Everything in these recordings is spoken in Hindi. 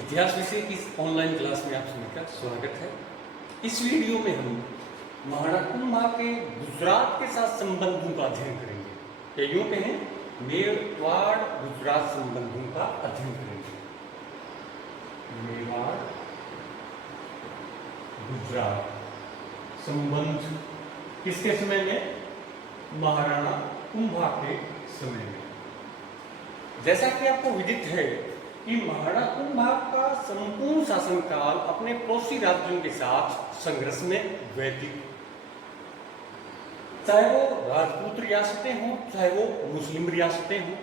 इतिहास विषय की इस ऑनलाइन क्लास में आप सभी का स्वागत है। इस वीडियो में हम महाराणा कुंभा के गुजरात के साथ संबंधों का अध्ययन करेंगे। या यूं कहें मेवाड़ गुजरात संबंधों का अध्ययन करेंगे। मेवाड़ गुजरात संबंध किसके समय में? महाराणा कुंभा के समय में। जैसा कि आपको विदित है कि महाराणा कुंभा का संपूर्ण शासनकाल अपने पड़ोसी राज्यों के साथ संघर्ष में व्यतीत, चाहे वो राजपूत रियासतें हों चाहे वो मुस्लिम रियासतें हों,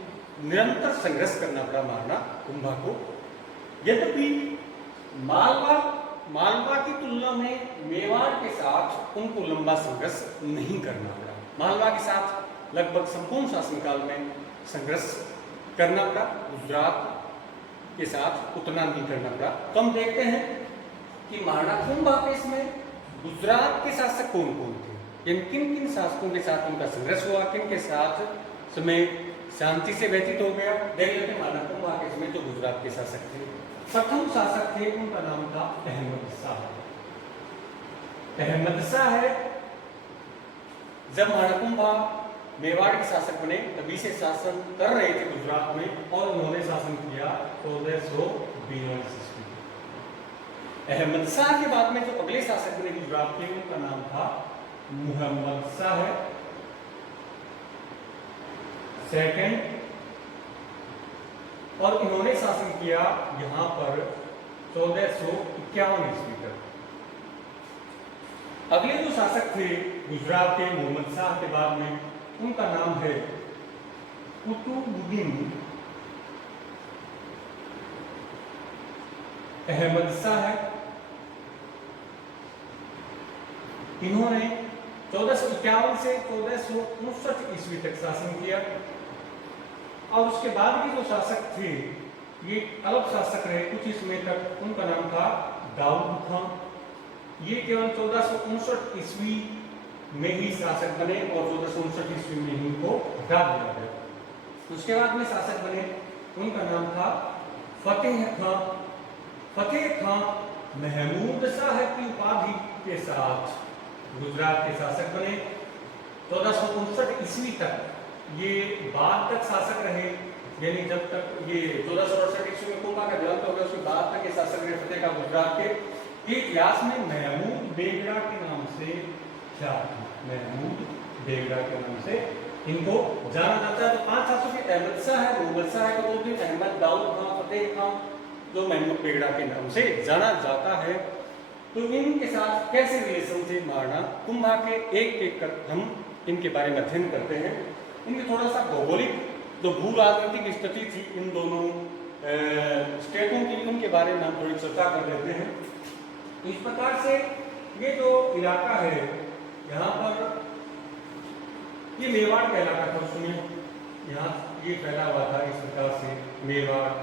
निरंतर संघर्ष करना पड़ा महाराणा कुंभा को। यद्यपि मालवा की तुलना में मेवाड़ के साथ उनको लंबा संघर्ष नहीं करना पड़ा। मालवा के साथ लगभग संपूर्ण शासनकाल में संघर्ष करना पड़ा, गुजरात के साथ उतना नहीं करना पड़ा। तो हम देखते हैं कि महाराणा कुंभा के इसमें गुजरात के शासक कौन कौन थे, किन किन शासकों के साथ उनका संघर्ष हुआ, किन के साथ समय शांति से व्यतीत हो गया। देख लेते हैं महाराणा कुंभा के इसमें जो गुजरात के शासक थे। प्रथम शासक थे, उनका नाम था अहमद शाह। अहमद शाह है, जब महाराणा कुंभा मेवाड़ के शासक बने तभी से शासन कर रहे थे गुजरात में, और उन्होंने शासन किया 1442 ईस्वी। अहमद शाह के बाद में जो अगले शासक बने गुजरात के, उनका नाम था मुहम्मद शाह सेकंड, और इन्होंने शासन किया यहां पर 1451 ईस्वी तक। अगले जो शासक थे गुजरात के मुहम्मद शाह के बाद में, उनका नाम है कुतुबुद्दीन अहमद शाह। इन्होंने 1451 से 1459 ईस्वी तक शासन किया, और उसके बाद के जो शासक थे ये अलग शासक रहे कुछ इसमें तक। उनका नाम था दाऊद खान। ये केवल 1459 ईस्वी में ही शासक बने और 1459 ईस्वी में ही इनको हटा दिया गया। उसके बाद में शासक बने, उनका नाम था फतेह खान। फतेह खान महमूद शाह की उपाधि के साथ गुजरात के शासक बने। 1459 ईस्वी तक ये बाद तक शासक रहे, यानी जब तक ये 1468 ईस्वी में कुंभा का जन्म हो गया उसके बाद तक ये शासक रहे फतेह का गुजरात के। इतिहास में महमूद बेगड़ा के नाम से महमूद बेगड़ा के नाम से इनको जाना जाता है। तो 5 शासकों के अहमद शाह है, मुहम्मद शाह है, कुतुबुद्दीन अहमद, दाऊद खान, फतेह खान, जो महमूद बेगड़ा के नाम से जाना जाता है। तो इनके साथ कैसे रिलेशन थे महाराणा कुंभा के, एक एक कर हम इनके बारे में अध्ययन करते हैं। इनकी थोड़ा सा भौगोलिक जो भू राजनीतिक स्थिति थी इन दोनों स्टेटों की, उनके बारे में हम थोड़ी चर्चा कर लेते हैं। तो इस प्रकार से ये जो इलाका है यहाँ पर, ये मेवाड़ का इलाका था। सुनिए यहाँ ये फैला हुआ था इस प्रकार से मेवाड़,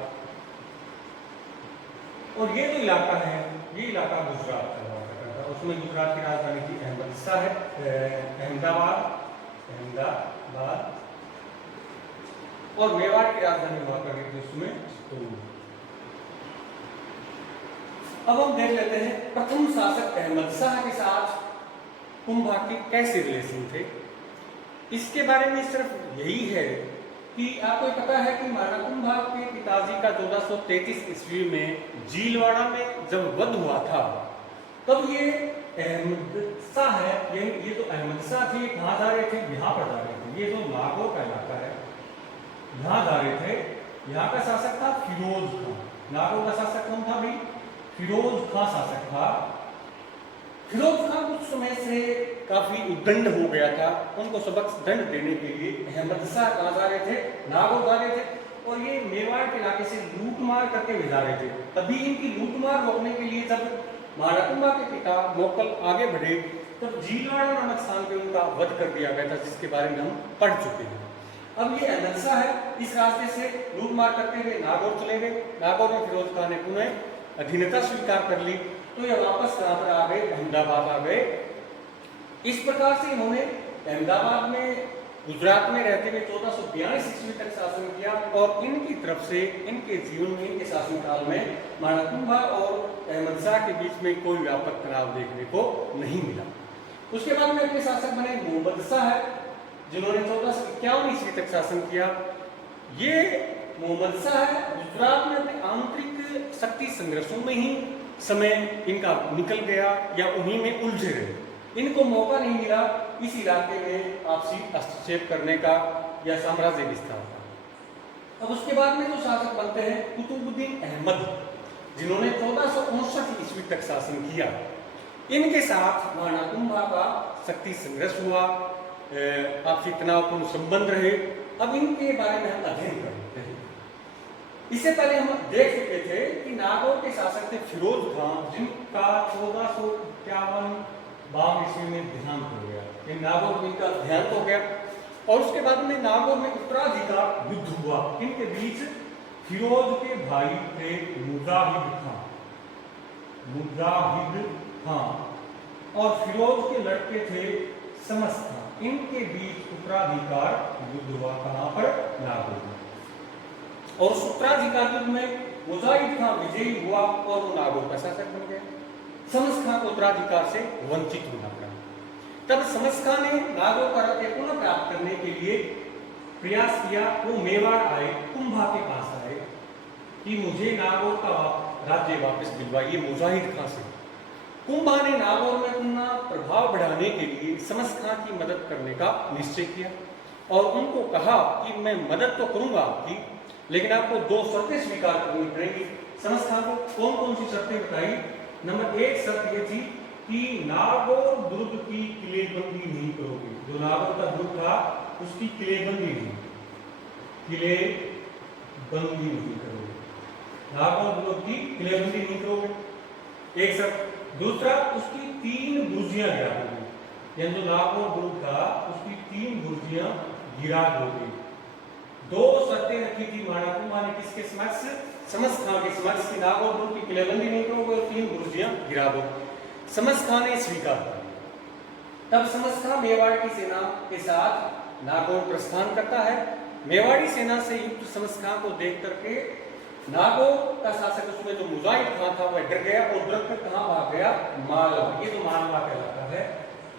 और ये जो इलाका है ये इलाका गुजरात का हुआ करता था। उसमें गुजरात की राजधानी थी अहमद शाह अहमदाबाद, और मेवाड़ की राजधानी हुआ करती थी उसमें। अब हम देख लेते हैं प्रथम शासक अहमद शाह के साथ कुंभा के कैसे रिलेशन थे। इसके बारे में सिर्फ यही है कि आपको पता है कि महाराणा कुंभा के पिताजी का 1433 ईस्वी में जीलवाड़ा में जब वध हुआ था, तब ये अहमद शाह है, ये तो अहमद शाह थे, कहाँ जा रहे थे? यहाँ पर जा रहे थे। ये जो नागौर का इलाका है यहाँ जा रहे थे। यहाँ का शासक था फिरोज खान। नागौर का शासक कौन था भाई? फिरोज खान शासक था। फिरोज खान कुछ समय से काफी उद्दंड हो गया था, उनको सबक दंड देने के लिए अहमद शाह कहाँ जा रहे थे? नागौर जा रहे थे, और ये मेवाड़ के इलाके से लूटमार करके भी जा रहे थे। तभी इनकी लूटमार रोकने के लिए जब महाराणा कुंभा के पिता मोकल आगे बढ़े, तब जीलवाड़ा नामक स्थान पे उनका वध कर दिया गया था, जिसके बारे में हम पढ़ चुके हैं। अब ये अहमद शाह है, इस रास्ते से लूटमार करते हुए नागौर चले गए। नागौर में फिरोज खान ने पुनः अधीनता स्वीकार कर ली, तो ये वापस कहां पर आ गए? अहमदाबाद आ गए। इस प्रकार से इन्होंने अहमदाबाद में गुजरात में रहते हुए 1442 ईस्वी तक शासन किया और इनकी तरफ से इनके जीवन में, इनके शासनकाल में महाराणा कुंभा और अहमद शाह के बीच में कोई व्यापक तनाव देखने को नहीं मिला। उसके बाद में अगले शासक बने मोहम्मद शाह है, जिन्होंने 1451 ईस्वी तक शासन किया। ये मोहम्मद शाह है, गुजरात में अपने आंतरिक शक्ति संघर्षों में ही समय इनका निकल गया या उन्हीं में उलझे रहे। इनको मौका नहीं मिला इस इलाके में आपसी हस्तक्षेप करने का या साम्राज्य विस्तार का। अब उसके बाद में जो शासक बनते हैं कुतुबुद्दीन अहमद, जिन्होंने 1459 ईस्वी तक शासन किया। इनके साथ महाराणा कुंभा का शक्ति संघर्ष हुआ, आपसी तनावपूर्ण संबंध रहे। अब इनके बारे में हम अध्ययन करते हैं। इससे पहले हम देख चुके थे कि नागौर के शासक थे फिरोज खान, जिनका 1451 ईस्वी में देहांत हो गया। ये नागौर में इनका देहांत हो गया और उसके बाद में नागौर में उत्तराधिकार युद्ध हुआ। इनके बीच फिरोज के भाई थे मुजाहिद खान और फिरोज के लड़के थे शमस खान। इनके बीच उत्तराधिकार युद्ध हुआ। कहां पर? नागौर में। और उस उत्तराधिकार युद्ध में मुजाहिद खान विजयी हुआ और वो नागौर का शासक बन गया। शमस खान को उत्तराधिकार से वंचित होना पड़ा। तब शमस खान ने नागौर का राज्य पुनः प्राप्त करने के लिए प्रयास किया। वो मेवाड़ आए, कुंभा के पास आए कि मुझे नागौर का राज्य वापस दिलवाइए मुजाहिद खान से। कुंभा ने नागौर में अपना प्रभाव बढ़ाने के लिए शमस खान की मदद करने का निश्चय किया और उनको कहा कि मैं मदद तो करूंगा आपकी, लेकिन आपको 2 शर्तें स्वीकार करनी पड़ेगी। शमस खान को कौन कौन सी शर्तें बताई? नंबर 1 शर्त ये थी कि नागौर दुर्ग की किलेबंदी नहीं करोगे। जो नागौर का दुर्ग था उसकी किलेबंदी नहीं करोगे। नागौर दुर्ग की किलेबंदी नहीं करोगे, एक शर्त। दूसरा, उसकी 3 बुर्जियां गिरा दोगे। यानी जो नागौर दुर्ग था उसकी 3 बुर्जियां गिरा दोगे। 2 शर्तें रखी थी महाराणा कुंभा ने किसके समक्ष? शमस खान के समक्ष कि नागौर दुर्ग की किलेबंदी नहीं करोगे और 3 बुर्जियां गिरा दो। शमस खान ने स्वीकार किया। तब शमस खान मेवाड़ की सेना के साथ नागौर प्रस्थान करता है। मेवाड़ी सेना से युक्त शमस खान को देख करके नागौर का शासक उसमें जो मुजाहिद खान था वह डर गया और डर कर कहां भाग गया? मालवा। ये जो मालवा कहलाता है,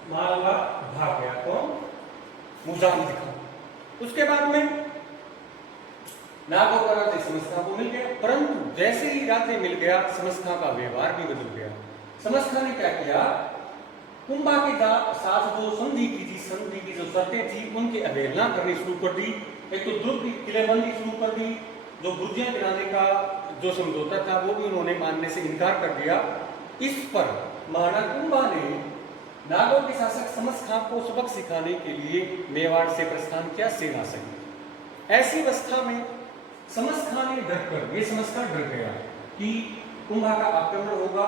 मालवा भाग गया। कौन? मुजाहिद खान। उसके बाद में नागौर का राज्य शमस खान को मिल गया, परंतु जैसे ही राज्य मिल गया शमस खान का व्यवहार भी बदल गया। शमस खान ने क्या किया? कुंभा के साथ जो संधि की थी, संधि की जो शर्तें थी उनकी अवहेलना करनी शुरू कर दी। एक तो दुर्ग की किलेबंदी शुरू कर दी, जो बुर्जियां गिराने का जो समझौता था वो भी उन्होंने मानने से इनकार कर दिया। इस पर महाराणा कुंभा ने नागौर के शासक शमस खान को सबक सिखाने के लिए मेवाड़ से प्रस्थान किया सेना सहित। ऐसी अवस्था में शमस खान ने डरकर, ये शमस खान डर गया कि कुंभा का आक्रमण होगा।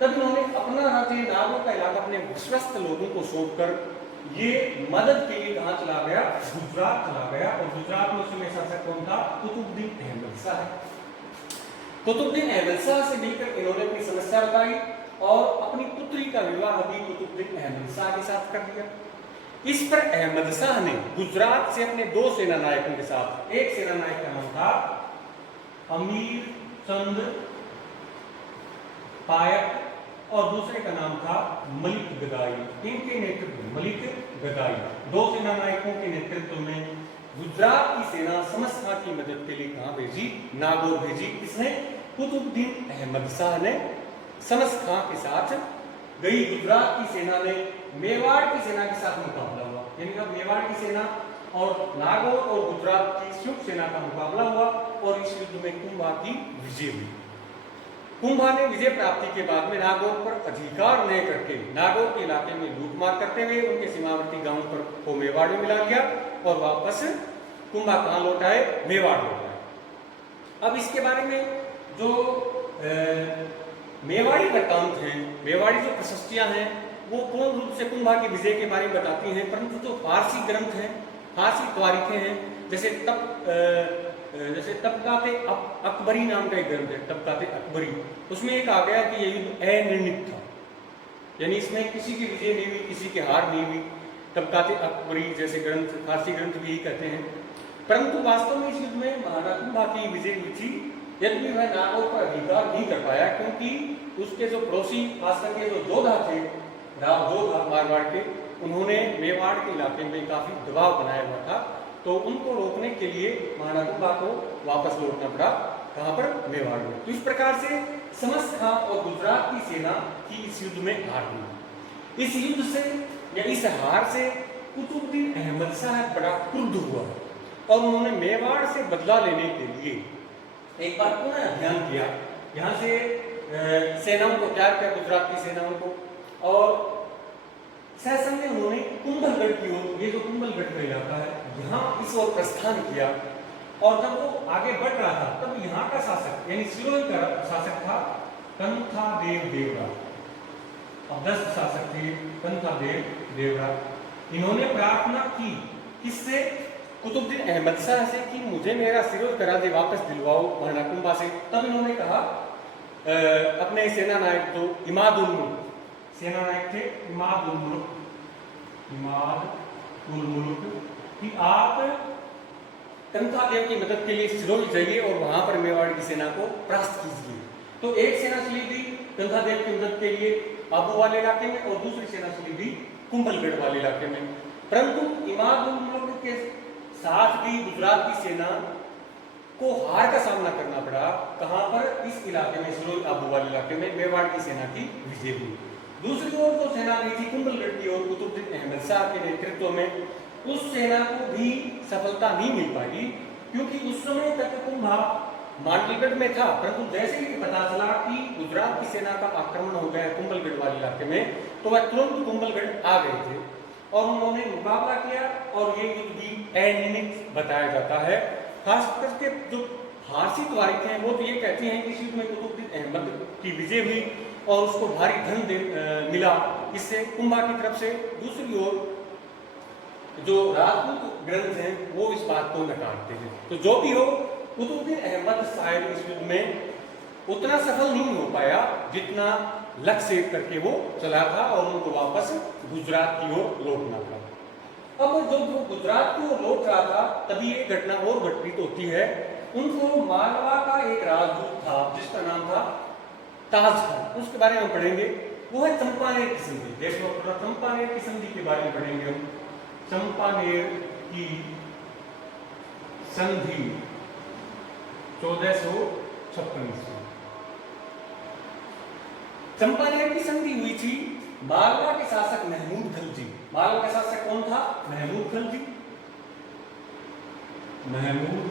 तब इन्होंने अपना राज्य नागौर का इलाका अपने विश्वस्त लोगों को सौंपकर ये मदद के लिए कहां चला गया? गुजरात चला गया। और गुजरात में उसमें शासक कौन था? कुतुबुद्दीन अहमद शाह। कुतुबुद्दीन अहमद शाह से मिलकर इन्होंने अपनी समस्या बताई और अपनी पुत्री का विवाह भी कुतुबुद्दीन अहमद शाह के साथ कर दिया। इस पर अहमद शाह ने गुजरात से अपने 2 सेना नायकों के साथ, एक सेना नायक का नाम था अमीर चंद पायक और दूसरे का नाम था मलिक गदाई। इनके नेतृत्व में, मलिक गदाई 2 सेना नायकों के नेतृत्व में गुजरात की सेना शमस खान की मदद के लिए कहां भेजी? नागौर भेजी। किसने? कुतुबुद्दीन अहमद शाह ने शमस खान के साथ गई। गुजरात की सेना ने मेवाड़ की सेना के साथ मुकाबला हुआ। यानी कि मेवाड़ की सेना और नागौर और गुजरात की संयुक्त सेना का मुकाबला हुआ और इस युद्ध में कुंभा की विजय हुई। कुंभा ने विजय प्राप्ति के बाद में नागौर पर अधिकार न करके नागौर के इलाके में लूटमार करते हुए उनके सीमावर्ती गांवों पर को मेवाड़ में मिला लिया और वापस कुंभा कहां लौट आए? मेवाड़ लौट आए। अब इसके बारे में जो मेवाड़ी वृत्तांत हैं, मेवाड़ी जो प्रशस्तियां हैं, वो पूर्ण रूप से कुंभा की विजय के बारे में बताती हैं, परंतु जो फारसी ग्रंथ हैं, फारसी तारीखें हैं, जैसे तबकाते अकबरी नाम का एक ग्रंथ है, तबकाते अकबरी, उसमें एक आ गया कि ये युद्ध अनिर्णित था। यानी इसमें किसी की विजय नहीं हुई, किसी की हार नहीं हुई। तबकात अकबरी जैसे ग्रंथ, फारसी ग्रंथ भी यही कहते हैं। परंतु वास्तव में इस युद्ध में महाराणा कुंभा की विजय हुई थी, यद्यपि वह नागौर पर अधिकार नहीं कर पाया, क्योंकि उसके जो पड़ोसी खास करके जो योद्धा थे, योद्धा मारवाड़ के, उन्होंने मेवाड़ के इलाके में काफी दबाव बनाया हुआ था, तो उनको रोकने के लिए महाराणा कुंभा को वापस लौटना पड़ा। कहाँ पर? मेवाड़ में। तो इस प्रकार से समस्त खां और गुजरात की सेना की इस युद्ध में हार हुई। इस युद्ध से या इस हार से कुतुबुद्दीन अहमद शाह बड़ा क्रुद्ध हुआ और उन्होंने मेवाड़ से बदला लेने के लिए एक बार पुनः अभियान किया। यहाँ से सेनाओं को तैयार किया, गुजरात की सेनाओं को, और सहसा में उन्होंने कुंभलगढ़ की ओर, ये जो कुंभलगढ़ का इलाका है, यहाँ इस ओर प्रस्थान किया। और जब वो आगे बढ़ रहा था तब यहाँ का शासक यानी सिरोही का शासक था कंथादेव देवरा। अब 10 शासक थे कंथादेव देवरा। इन्होंने प्रार्थना की किससे? कुतुबुद्दीन अहमद शाह से कि मुझे मेरा सिरोही का राज्य वापस दिलवाओ महाराणा कुंभा से। तब इन्होंने कहा अपने सेना नायक जो इमाद उल मुल्क, सेना नायक थे इमाद उल मुल्क, कि आप कंथादेव की मदद के लिए सिरोही जाइए और वहां पर मेवाड़ की सेना को परास्त कीजिए। तो एक सेना चली गई कंथादेव की मदद के लिए आबू वाले इलाके में और दूसरी सेना चली गई कुंभलगढ़ वाले इलाके में। परंतु इमाद उल मुल्क के साथ भी गुजरात की सेना को हार का सामना करना पड़ा। कहां पर? इस इलाके में, सिरोही आबू वाले इलाके में मेवाड़ की सेना की विजय हुई। दूसरी ओर जो सेना गई थी कुंभलगढ़ की ओर कुतुबुद्दीन अहमद शाह के नेतृत्व में, उस सेना को भी सफलता नहीं मिल पाई, क्योंकि उस समय तक कुंभा मांडलगढ़ में था। परंतु जैसे ही पता चला कि गुजरात की सेना का आक्रमण हो गया कुंभलगढ़ वाले इलाके में, तो वह तुरंत कुंभलगढ़ आ गए थे और उन्होंने मुकाबला किया और ये युद्ध भी अनिर्णित बताया जाता है। खास करके जो फारसी तारीख हैं वो तो ये कहते हैं कि इस युद्ध में कुतुबुद्दीन अहमद की विजय हुई और उसको भारी धन मिला इससे कुंभा की तरफ से। दूसरी ओर जो राजपूत ग्रंथ हैं वो इस बात को नकारते हैं। तो जो भी हो, कुतुबुद्दीन अहमद शायद इस युद्ध में उतना सफल नहीं हो पाया जितना लक्ष्य करके वो चला था और उनको वापस गुजरात की ओर लौटना था। अब जब वो गुजरात की ओर लौट रहा था तभी एक घटना और घटित होती है। उनको मालवा का एक राजदूत था जिसका नाम था ताज खान, उसके बारे में हम पढ़ेंगे। वो है चंपानेर की संधि। देख लो, चंपानेर की संधि के बारे में पढ़ेंगे हम। चंपानेर की संधि 1456 ईस्वी। चंपानेर की संधि हुई थी मालवा के शासक महमूद खलजी। मालवा का शासक कौन था? महमूद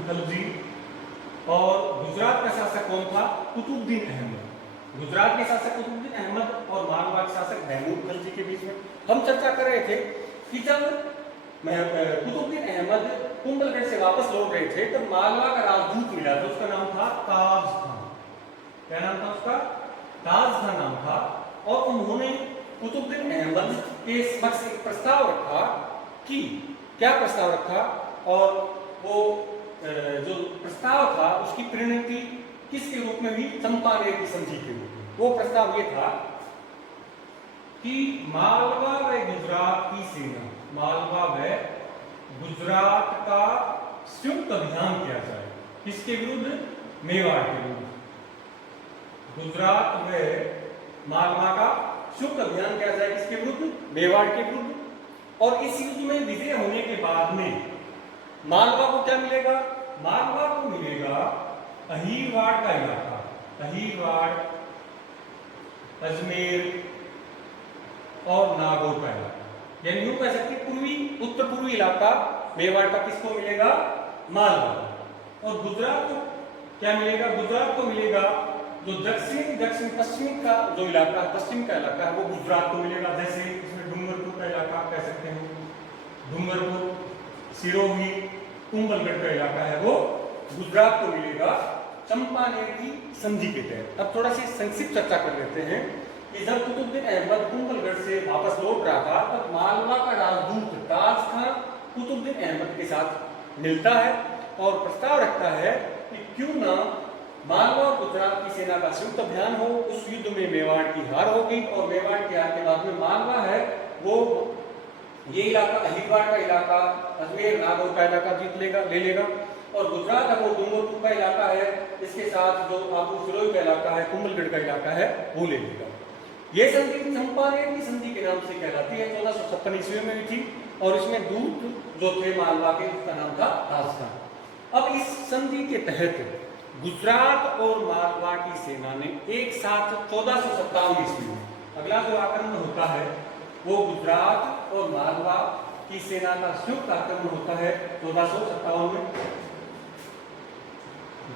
खलजी। और गुजरात का शासक कौन था? कुतुबुद्दीन अहमद। गुजरात के शासक कुतुबुद्दीन अहमद और मालवा के शासक महमूद खलजी के बीच में हम चर्चा कर रहे थे कि जब कुतुबुद्दीन अहमद कुंभलगढ़ से वापस लौट रहे थे तब मालवा का राजदूत मिला था, उसका नाम था ताज खान। क्या नाम था उसका? ताज खान नाम था। और उन्होंने कुतुबुद्दीन अहमद के समक्ष एक प्रस्ताव रखा कि क्या प्रस्ताव रखा, और वो जो प्रस्ताव था उसकी परिणति किसके रूप में हुई? चंपानेर की संधि के रूप में। वो प्रस्ताव ये था कि मालवा व गुजरात की सेना, मालवा व गुजरात का संयुक्त अभियान किया जाए। किसके विरुद्ध? मेवाड़ के विरुद्ध। गुजरात व मालवा का संयुक्त अभियान किया जाए। किसके विरुद्ध? मेवाड़ के विरुद्ध। और इस युद्ध में विजय होने के बाद में मालवा को क्या मिलेगा? मालवा को मिलेगा अहीरवाड़ का इलाका, अहीरवाड़, अजमेर और नागौर का इलाका, यानी यूं कह सकते पूर्वी उत्तर पूर्वी इलाका मेवाड़ का किसको मिलेगा? मालवा। और गुजरात को क्या मिलेगा? गुजरात को मिलेगा जो दक्षिण पश्चिम का जो इलाका, पश्चिम का इलाका है वो गुजरात को मिलेगा। जैसे इसमें डूंगरपुर का इलाका कह सकते हैं, डूंगरपुर, सिरोही, कुंभलगढ़ का इलाका है वो गुजरात को मिलेगा चंपानेर की संधि के तहत। अब थोड़ा सी संक्षिप्त चर्चा कर लेते हैं कि जब कुतुबुद्दीन अहमद कुंभलगढ़ से वापस लौट रहा था तब मालवा का राजदूत ताज खान कुतुबुद्दीन अहमद के साथ मिलता है और प्रस्ताव रखता है कि क्यों ना मालवा और गुजरात की सेना का संयुक्त अभियान हो। उस युद्ध में मेवाड़ की हार होगी और मेवाड़ की हार के बाद में मालवा है वो ये इलाका हरिद्वार का इलाका, अजमेर नागौर का इलाका ले लेगा। और गुजरात अब वो डूंगरपुर का इलाका है, इसके साथ जो आबू सिरोही का इलाका है, कुंभलगढ़ का इलाका है, वो ले लेगा। ये संधि चंपारण की संधि के नाम से कहलाती है, 1456 ईस्वी में हुई थी। और इसमें दूत जो थे मालवा के, उसका नाम था राजस्थान। अब इस संधि के तहत गुजरात और मालवा की सेना ने एक साथ 1457 ईस्वी में, अगला जो आक्रमण होता है वो गुजरात और मालवा की सेना का संयुक्त आक्रमण होता है 1457 में।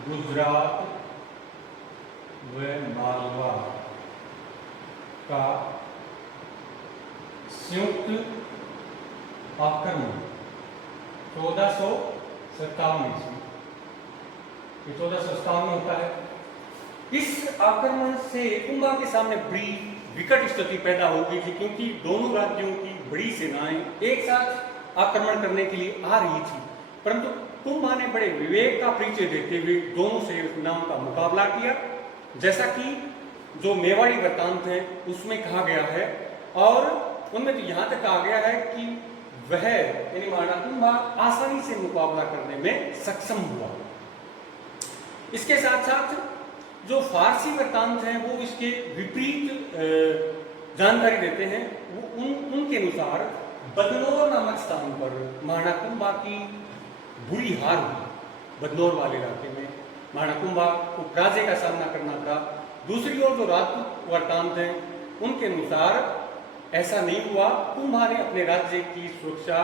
गुजरात व मालवा का संयुक्त आक्रमण 1457 ईस्वी, ये 1457 में होता है। इस आक्रमण से कुंभा के सामने बड़ी विकट स्थिति पैदा हो गई थी, क्योंकि दोनों राज्यों की बड़ी सेनाएं एक साथ आक्रमण करने के लिए आ रही थी। परंतु कुंभा ने बड़े विवेक का परिचय देते हुए दोनों सेनाओं का मुकाबला किया, जैसा कि जो मेवाड़ी वृत्तांत है उसमें कहा गया है। और उनमें तो यहाँ तक कहा गया है कि वह यानी महाराणा कुंभा आसानी से मुकाबला करने में सक्षम हुआ। इसके साथ साथ जो फारसी वृत्तांत हैं वो इसके विपरीत जानकारी देते हैं। वो उनके अनुसार बदनौर नामक स्थान पर महाराणा कुंभा की बुरी हार हुई। बदनौर वाले इलाके में महाराणा कुंभा को पराजय का सामना करना पड़ा। दूसरी ओर जो राजपूत वृत्तांत हैं उनके अनुसार ऐसा नहीं हुआ, कुंभा ने अपने राज्य की सुरक्षा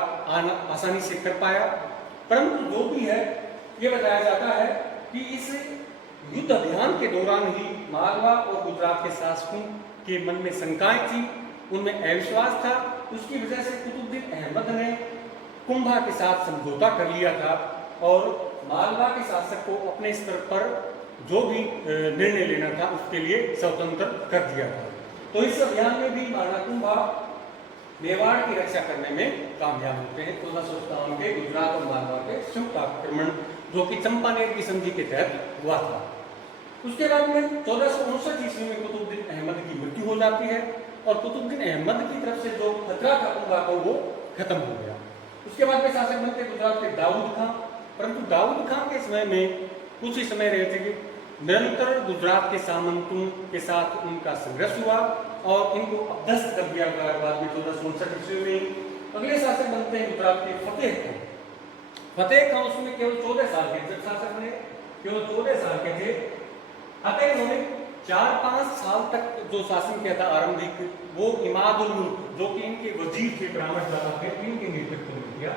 आसानी से कर पाया। परंतु जो भी है ये बताया जाता है कि इस युद्ध अभियान के दौरान ही मालवा और गुजरात के शासकों के मन में शंकाएं थी, उनमें अविश्वास था। उसकी वजह से कुतुबुद्दीन अहमद ने कुंभा के साथ समझौता कर लिया था और मालवा के शासक को अपने स्तर पर जो भी निर्णय लेना था उसके लिए स्वतंत्र कर दिया था। तो इस अभियान में भी महाराणा कुंभा मेवाड़ की रक्षा करने में कामयाब होते हैं। 1457 के गुजरात और मालवा के संयुक्त आक्रमण जो कि चंपानेर की संधि के तहत हुआ था। उसके बाद में 1459 ईस्वी में कुतुबुद्दीन अहमद की मृत्यु हो जाती है और कुतुबुद्दीन अहमद की तरफ से जो खतरा था कुंभा को वो खत्म हो गया। उसके बाद में शासक बनते गुजरात के दाऊद खां। परंतु दाऊद खां के समय में कुछ ही समय रहे थे कि निरंतर गुजरात के सामंतों के साथ उनका संघर्ष हुआ और इनको अपदस्थ कर दिया गया। बाद में 1459 ईस्वी में अगले शासक बनते हैं गुजरात के फतेह खां। फतेह खां उसमें केवल 14 साल के जब शासक बने, केवल 14 साल के थे। अतः इन्होंने 4-5 साल तक जो शासन किया था आरंभिक, वो इमादुल मुल्क जो कि इनके वजीर थे, परामर्शदाता थे, इनके नेतृत्व में किया।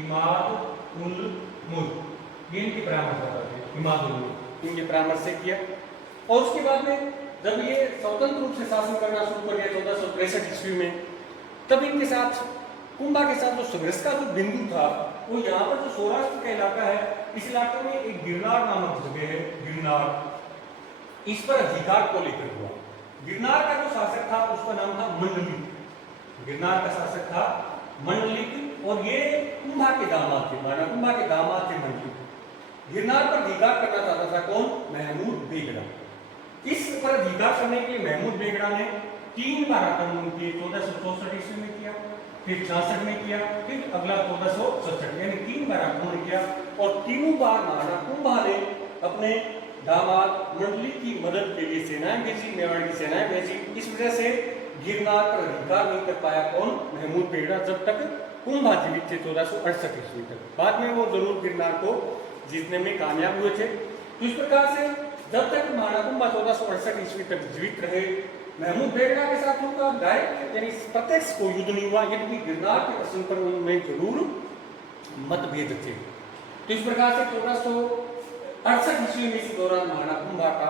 इमादुल मुल्क ये इनके परामर्शदाता थे, इमादुल मुल्क इनके परामर्श से किया। और उसके बाद में जब ये स्वतंत्र रूप से शासन करना शुरू कर दिया 1463 ईस्वी में, तब इनके साथ कुंभा के साथ जो संघर्ष का जो बिंदु था वो यहाँ पर जो सौराष्ट्र का इलाका है, इस इलाके में एक गिरनार नामक जगह है, गिरनार, इस पर अधिकार को लेकर हुआ। गिरनार का जो शासक था उसका नाम था मंडलिक। गिरनार का शासक था मंडलिक और ये कुंभा के दामाद थे, महाराणा कुंभा के दामाद थे मंडलिक। गिरनार पर अधिकार करना चाहता था कौन? महमूद बेगड़ा। इस पर अधिकार करने के लिए महमूद बेगड़ा ने 3 बार आक्रमण किए। 1464 ईस्वी में किया, फिर 66 में किया, फिर अगला 1467, यानी 3 बार आक्रमण किया। और तीनों बार महाराणा कुंभा ने अपने दामाद मंडलिक की मदद के लिए सेनाएं भेजी, मेवाड़ की सेनाएं भेजी। इस वजह से गिरनार पर अधिकार नहीं कर पाया कौन? महमूद बेगड़ा, जब तक कुंभा जीवित थे 1468 ईस्वी तक। बाद में वो जरूर गिरनार को जीतने में कामयाब हुए थे। तो इस प्रकार से जब तक महाराणा कुंभा 1468 ईस्वी तक जीवित रहे, महमूद बेगड़ा के साथ उनका डायरेक्ट यानी प्रत्यक्ष कोई युद्ध नहीं हुआ, यदि गिरनार के प्रश्न पर उनमें जरूर मतभेद थे। तो इस प्रकार से 1468 ईस्वी में इस दौरान महाराणा कुंभा का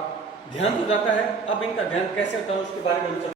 ध्यान हो जाता है। अब इनका ध्यान कैसे होता है उसके बारे में